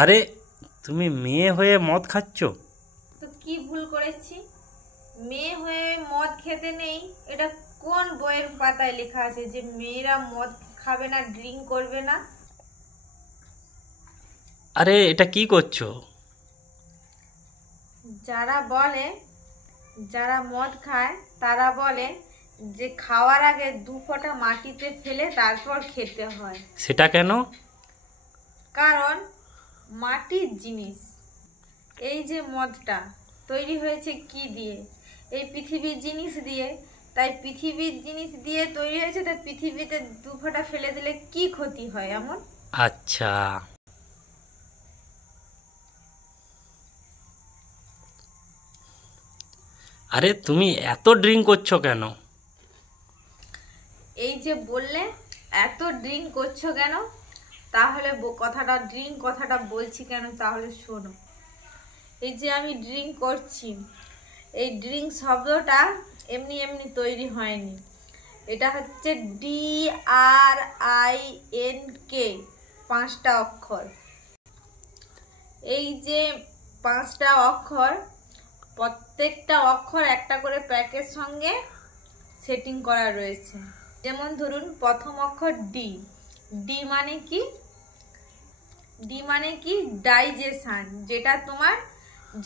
আরে তুমি মেয়ে হয়ে মদ খাচ্ছ? তো কি ভুল করেছি? মেয়ে হয়ে মদ খেতে নেই? এটা কোন বইয়ের পাতায় লেখা আছে যে মেয়েরা মদ খাবে না, ড্রিঙ্ক করবে না? আরে এটা কি করছো? যারা মদ খায় তারা বলে যে খাওয়ার আগে 2 ফোঁটা মাটিতে ফেলে তারপর খেতে হয়। সেটা কেন? কারণ মাটির জিনিস। এই যে মদটা তৈরি হয়েছে কি দিয়ে? এই পৃথিবীর জিনিস দিয়ে। তাই পৃথিবীর জিনিস দিয়ে তৈরি হয়েছে, তাই পৃথিবীতে 2 ফোঁটা ফেলে দিলে কি ক্ষতি হয় এমন? আচ্ছা, আরে তুমি এত ড্রিঙ্ক করছো কেন? এই যে বললে এত ড্রিঙ্ক করছো কেন, তাহলে ড্রিঙ্ক কথাটা বলছি কেন তাহলে শোনো। এই যে আমি ড্রিঙ্ক করছি, এই ড্রিঙ্ক শব্দটা এমনি এমনি তৈরি হয়নি। এটা হচ্ছে DRINK, 5টা অক্ষর। এই যে 5টা অক্ষর, প্রত্যেকটা অক্ষর একটা করে প্যাকের সঙ্গে সেটিং করা রয়েছে। যেমন ধরুন প্রথম অক্ষর ডি। ডি মানে কি? ডি মানে কি? ডাইজেশন, যেটা তোমার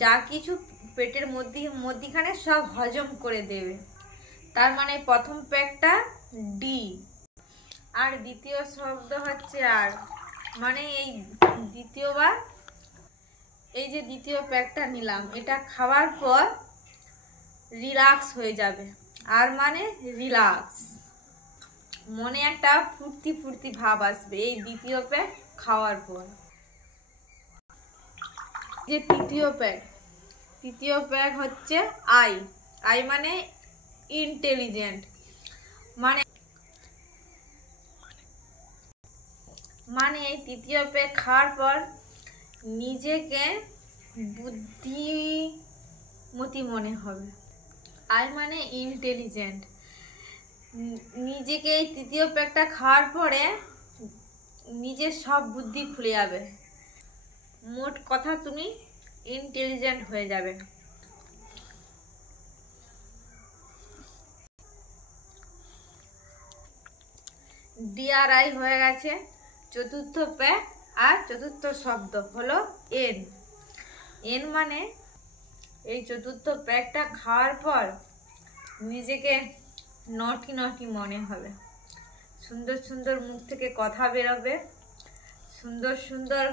যা কিছু পেটের মধ্যিখানে সব হজম করে দেবে। তার মানে প্রথম প্যাকটা ডি। আর দ্বিতীয় শব্দ হচ্ছে আর, মানে এই দ্বিতীয়বার এই যে দ্বিতীয় প্যাকটা নিলাম, এটা খাওয়ার পর রিল্যাক্স হয়ে যাবে। আর মানে রিল্যাক্স, মনে একটা ফুর্তি ফুর্তি ভাব আসবে এই দ্বিতীয় প্যাক খাওয়ার পর। যে তৃতীয় প্যাক হচ্ছে আই। আই মানে ইন্টেলিজেন্ট, মানে এই তৃতীয় প্যাক খাওয়ার পর নিজেকে বুদ্ধিমতী মনে হবে। আই মানে ইন্টেলিজেন্ট। নিজেকে এই তৃতীয় প্যাকটা খাওয়ার পরে নিজের সব বুদ্ধি খুলে যাবে। মোট কথা তুমি ইন্টেলিজেন্ট হয়ে যাবে। DRI হয়ে গেছে চতুর্থ প্যাক। আর চতুর্থ শব্দ হলো এন। এন মানে এই চতুর্থ প্যাকটা খাওয়ার পর নিজেকে নটি নটি মনে হবে। সুন্দর সুন্দর মুখ থেকে কথা বেরোবে, সুন্দর সুন্দর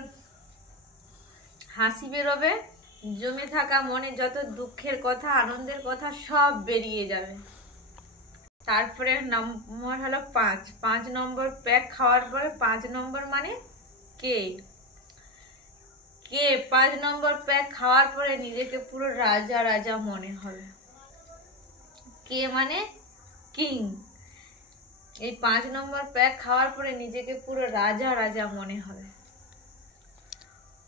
হাসি বেরোবে। জমে থাকা মনে যত দুঃখের কথা, আনন্দের কথা সব বেরিয়ে যাবে। তারপরে নম্বর হলো 5 নম্বর প্যাক খাওয়ার পরে 5 নম্বর মানে কে। 5 নম্বর প্যাক খাওয়ার পরে নিজেকে পুরো রাজা রাজা মনে হবে। কে মানে কিং। এই 5 নম্বর প্যাক খাওয়ার পরে নিজেকে পুরো রাজা রাজা মনে হবে।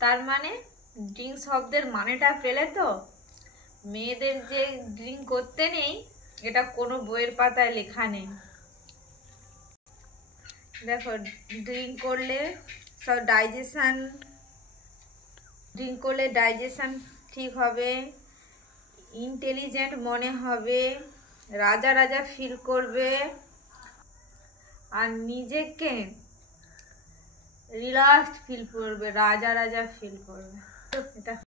তার মানে ড্রিঙ্ক শব্দের মানেটা পেলে তো? মেয়েদের যে ড্রিঙ্ক করতে নেই, এটা কোনো বইয়ের পাতায় লেখা নেই। দেখো, ড্রিঙ্ক করলে ডাইজেশন ঠিক হবে, ইন্টেলিজেন্ট মনে হবে, রাজা রাজা ফিল করবে, আর নিজেকে রিল্যাক্সড ফিল করবে, রাজা রাজা ফিল করবে। এটা